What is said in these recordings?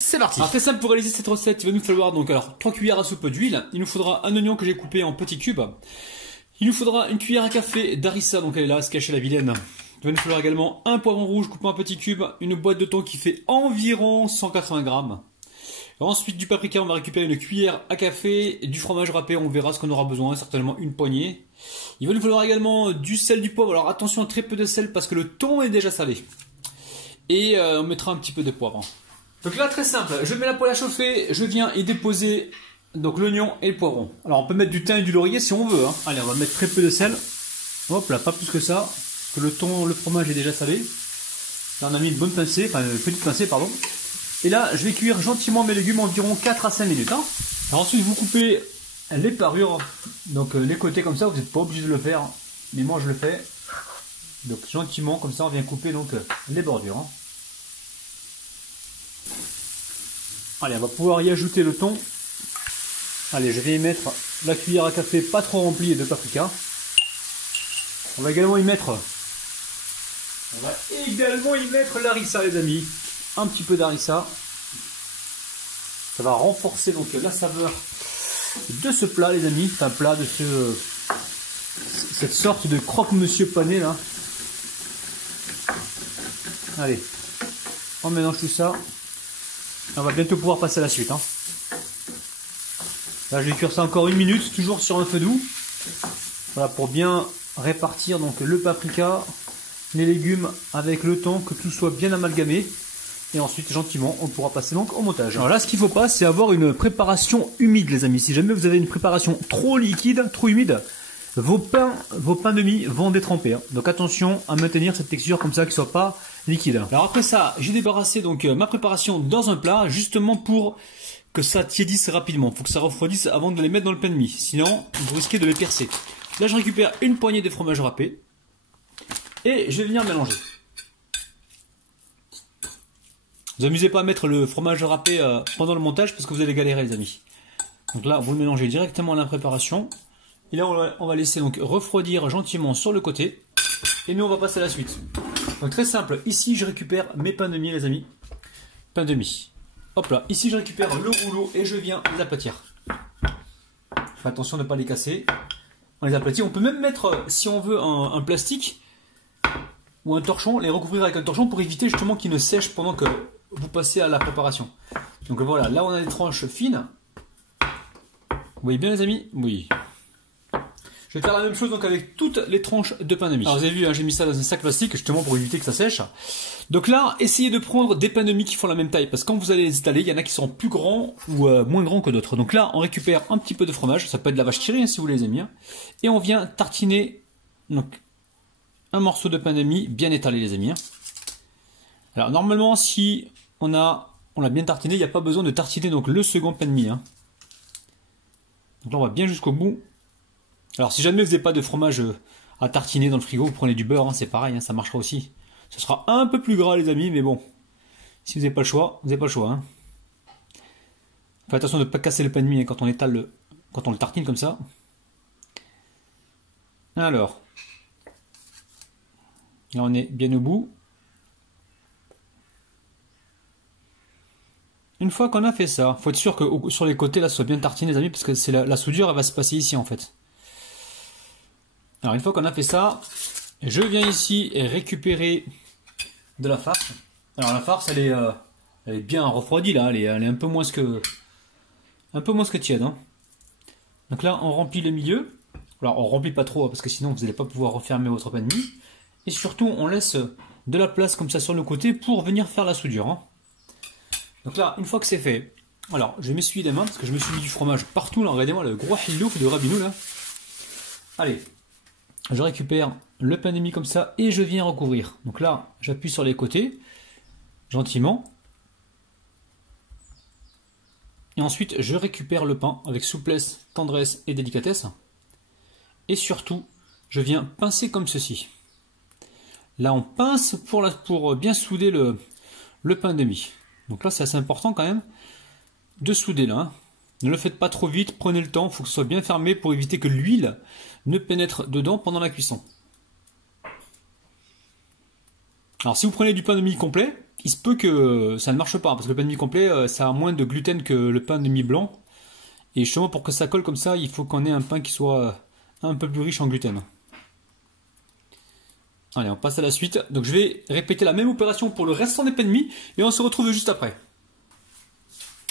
C'est parti. Alors très simple pour réaliser cette recette, il va nous falloir donc 3 cuillères à soupe d'huile, il nous faudra un oignon que j'ai coupé en petits cubes, il nous faudra une cuillère à café d'harissa, donc elle est là, se cacher la vilaine. Il va nous falloir également un poivron rouge coupé en petits cubes, une boîte de thon qui fait environ 180 grammes. Ensuite du paprika, on va récupérer une cuillère à café, du fromage râpé, on verra ce qu'on aura besoin, certainement une poignée. Il va nous falloir également du sel, du poivre, alors attention très peu de sel parce que le thon est déjà salé. Et on mettra un petit peu de poivre. Donc là très simple, je mets la poêle à chauffer, je viens y déposer donc l'oignon et le poivron. Alors on peut mettre du thym et du laurier si on veut. Hein. Allez, on va mettre très peu de sel. Hop là, pas plus que ça, parce que le thon, le fromage est déjà salé. Là on a mis une bonne pincée, enfin une petite pincée pardon. Et là je vais cuire gentiment mes légumes environ 4 à 5 minutes. Hein. Alors ensuite vous coupez les parures, donc les côtés comme ça, vous n'êtes pas obligé de le faire, mais moi je le fais. Donc gentiment comme ça on vient couper donc les bordures. Hein. Allez, on va pouvoir y ajouter le thon. Allez, je vais y mettre la cuillère à café pas trop remplie de paprika. On va également y mettre l'harissa, les amis. Un petit peu d'harissa. Ça va renforcer donc la saveur de ce plat, les amis. C'est un plat de cette sorte de croque-monsieur pané là. Allez, on mélange tout ça. On va bientôt pouvoir passer à la suite. Hein. Là, je vais cuire ça encore 1 minute, toujours sur un feu doux. Voilà, pour bien répartir donc le paprika, les légumes avec le thon, que tout soit bien amalgamé. Et ensuite, gentiment, on pourra passer donc au montage. Alors là, ce qu'il ne faut pas, c'est avoir une préparation humide, les amis. Si jamais vous avez une préparation trop liquide, trop humide, vos pains de mie vont détremper. Hein. Donc attention à maintenir cette texture comme ça, qu'il ne soit pas liquide. Alors après ça, j'ai débarrassé donc ma préparation dans un plat, justement pour que ça tiédisse rapidement. Il faut que ça refroidisse avant de les mettre dans le pain de mie. Sinon, vous risquez de les percer. Là, je récupère une poignée de fromage râpé. Et je vais venir mélanger. Vous amusez pas à mettre le fromage râpé pendant le montage parce que vous allez galérer, les amis. Donc là, vous le mélangez directement à la préparation. Et là, on va laisser donc refroidir gentiment sur le côté. Et nous, on va passer à la suite. Donc très simple, ici, je récupère mes pains de mie, les amis. Pains de mie. Hop là, ici, je récupère le rouleau et je viens les aplatir. Faites attention de ne pas les casser. On les aplatit. On peut même mettre, si on veut, un plastique ou un torchon, les recouvrir avec un torchon pour éviter justement qu'ils ne sèchent pendant que vous passez à la préparation. Donc voilà, là, on a des tranches fines. Vous voyez bien, les amis? Oui. Je vais faire la même chose donc avec toutes les tranches de pain de mie. Alors vous avez vu, hein, j'ai mis ça dans un sac plastique justement pour éviter que ça sèche. Donc là, essayez de prendre des pains de mie qui font la même taille parce que quand vous allez les étaler, il y en a qui sont plus grands ou moins grands que d'autres. Donc là, on récupère un petit peu de fromage, ça peut être de la vache qui rit hein, si vous les aimez bien. Et on vient tartiner donc un morceau de pain de mie bien étalé, les amis. Alors normalement, si on l'a bien tartiné, il n'y a pas besoin de tartiner donc le second pain de mie. Hein. Donc là, on va bien jusqu'au bout. Alors si jamais vous n'avez pas de fromage à tartiner dans le frigo, vous prenez du beurre, hein, c'est pareil, hein, ça marchera aussi. Ce sera un peu plus gras les amis, mais bon, si vous n'avez pas le choix, vous n'avez pas le choix. Hein. Faites attention de ne pas casser le pain de mie hein, quand on le tartine comme ça. Alors, là on est bien au bout. Une fois qu'on a fait ça, il faut être sûr que sur les côtés là, ce soit bien tartiné les amis, parce que la soudure elle va se passer ici en fait. Alors une fois qu'on a fait ça, je viens ici récupérer de la farce. Alors la farce elle est bien refroidie là, elle est un peu moins que tiède. Hein. Donc là on remplit le milieu. Alors on remplit pas trop parce que sinon vous n'allez pas pouvoir refermer votre pain de mie. Et surtout on laisse de la place comme ça sur le côté pour venir faire la soudure. Hein. Donc là une fois que c'est fait, alors je vais m'essuyer les mains parce que je me suis mis du fromage partout là. Regardez-moi le gros hilouf de Rabinou là. Allez. Je récupère le pain de mie comme ça et je viens recouvrir. Donc là, j'appuie sur les côtés, gentiment. Et ensuite, je récupère le pain avec souplesse, tendresse et délicatesse. Et surtout, je viens pincer comme ceci. Là, on pince pour bien souder le pain de mie. Donc là, c'est assez important quand même de souder là. Hein. Ne le faites pas trop vite, prenez le temps, il faut que ce soit bien fermé pour éviter que l'huile ne pénètre dedans pendant la cuisson. Alors si vous prenez du pain de mie complet, il se peut que ça ne marche pas, parce que le pain de mie complet, ça a moins de gluten que le pain de mie blanc. Et justement pour que ça colle comme ça, il faut qu'on ait un pain qui soit un peu plus riche en gluten. Allez, on passe à la suite. Donc je vais répéter la même opération pour le restant des pains de mie, et on se retrouve juste après.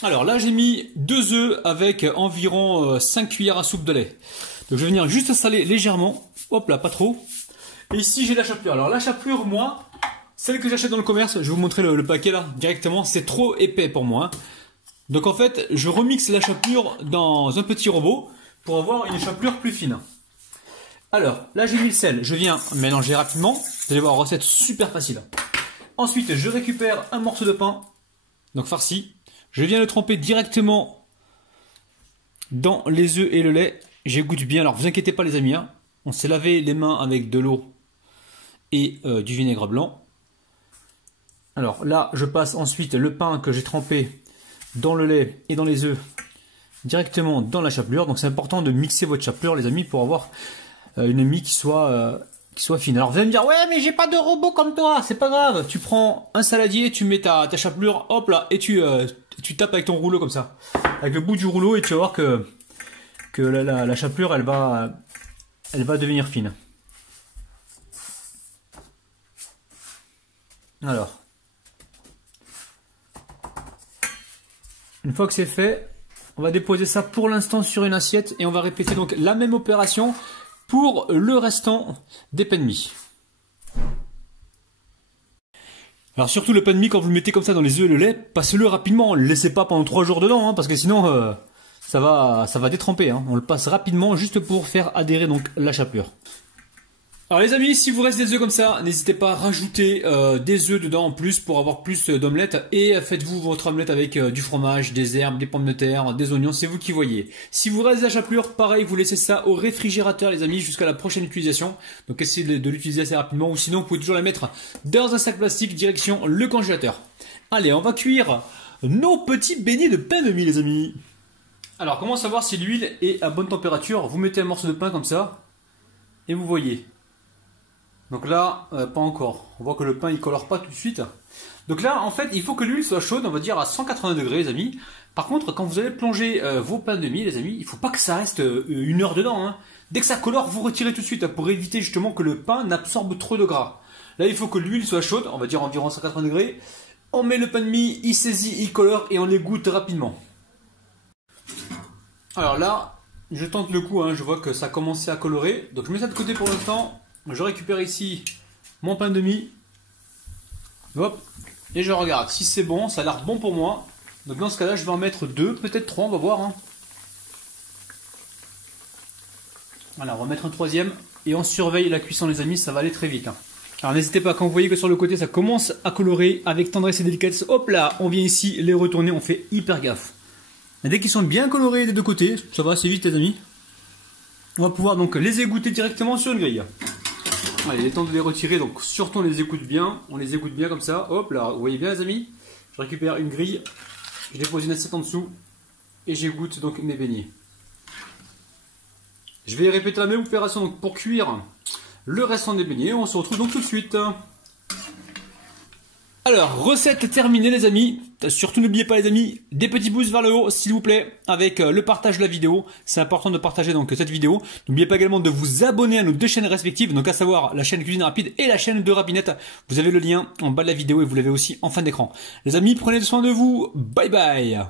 Alors là j'ai mis 2 œufs avec environ 5 cuillères à soupe de lait. Donc je vais venir juste saler légèrement, hop là, pas trop. Et ici j'ai la chapelure. Alors la chapelure, moi, celle que j'achète dans le commerce, je vais vous montrer le paquet là directement, c'est trop épais pour moi. Donc en fait, je remixe la chapelure dans un petit robot pour avoir une chapelure plus fine. Alors là j'ai mis le sel, je viens mélanger rapidement, vous allez voir, recette super facile. Ensuite je récupère un morceau de pain, donc farci. Je viens le tremper directement dans les œufs et le lait. J'égoutte bien. Alors, vous inquiétez pas les amis, hein. On s'est lavé les mains avec de l'eau et du vinaigre blanc. Alors là, je passe ensuite le pain que j'ai trempé dans le lait et dans les œufs directement dans la chapelure. Donc c'est important de mixer votre chapelure les amis pour avoir une mie qui soit fine. Alors vous allez me dire, ouais mais j'ai pas de robot comme toi, c'est pas grave. Tu prends un saladier, tu mets ta chapelure, hop là, et tu tapes avec ton rouleau comme ça. Avec le bout du rouleau et tu vas voir que la chapelure elle va devenir fine. Alors. Une fois que c'est fait, on va déposer ça pour l'instant sur une assiette et on va répéter donc la même opération pour le restant des pains de mie. Alors surtout le pain de mie, quand vous le mettez comme ça dans les œufs et le lait, passez-le rapidement, ne le laissez pas pendant 3 jours dedans, hein, parce que sinon ça va détremper. Hein. On le passe rapidement juste pour faire adhérer donc la chapelure. Alors les amis, si vous reste des œufs comme ça, n'hésitez pas à rajouter des œufs dedans en plus pour avoir plus d'omelette. Et faites-vous votre omelette avec du fromage, des herbes, des pommes de terre, des oignons, c'est vous qui voyez. Si vous reste de la chapelure, pareil, vous laissez ça au réfrigérateur les amis jusqu'à la prochaine utilisation. Donc essayez de l'utiliser assez rapidement ou sinon vous pouvez toujours la mettre dans un sac plastique direction le congélateur. Allez, on va cuire nos petits beignets de pain de mie les amis. Alors comment savoir si l'huile est à bonne température? Vous mettez un morceau de pain comme ça et vous voyez. Donc là, pas encore. On voit que le pain il colore pas tout de suite. Donc là, en fait, il faut que l'huile soit chaude, on va dire à 180 degrés, les amis. Par contre, quand vous allez plonger vos pains de mie, les amis, il faut pas que ça reste 1 heure dedans. Hein. Dès que ça colore, vous retirez tout de suite pour éviter justement que le pain n'absorbe trop de gras. Là, il faut que l'huile soit chaude, on va dire environ 180 degrés. On met le pain de mie, il saisit, il colore et on l'égoutte rapidement. Alors là, je tente le coup, hein, je vois que ça a commencé à colorer. Donc je mets ça de côté pour l'instant. Je récupère ici mon pain de mie. Hop. Et je regarde si c'est bon, ça a l'air bon pour moi. Donc dans ce cas-là, je vais en mettre 2, peut-être 3, on va voir. Hein. Voilà, on va mettre un 3e. Et on surveille la cuisson les amis, ça va aller très vite. Hein. Alors n'hésitez pas, quand vous voyez que sur le côté ça commence à colorer avec tendresse et délicatesse, hop là, on vient ici les retourner, on fait hyper gaffe. Et dès qu'ils sont bien colorés des deux côtés, ça va assez vite les amis. On va pouvoir donc les égoutter directement sur une grille. Allez, il est temps de les retirer, donc surtout on les égoutte bien, comme ça, hop là, vous voyez bien les amis. Je récupère une grille, je dépose une assiette en dessous et j'égoutte donc mes beignets. Je vais répéter la même opération donc, pour cuire le restant des beignets, on se retrouve donc tout de suite. Alors, recette terminée les amis, surtout n'oubliez pas les amis, des petits pouces vers le haut s'il vous plaît, avec le partage de la vidéo, c'est important de partager donc cette vidéo. N'oubliez pas également de vous abonner à nos 2 chaînes respectives, donc à savoir la chaîne Cuisine Rapide et la chaîne de Rapinette. Vous avez le lien en bas de la vidéo et vous l'avez aussi en fin d'écran. Les amis, prenez soin de vous, bye bye.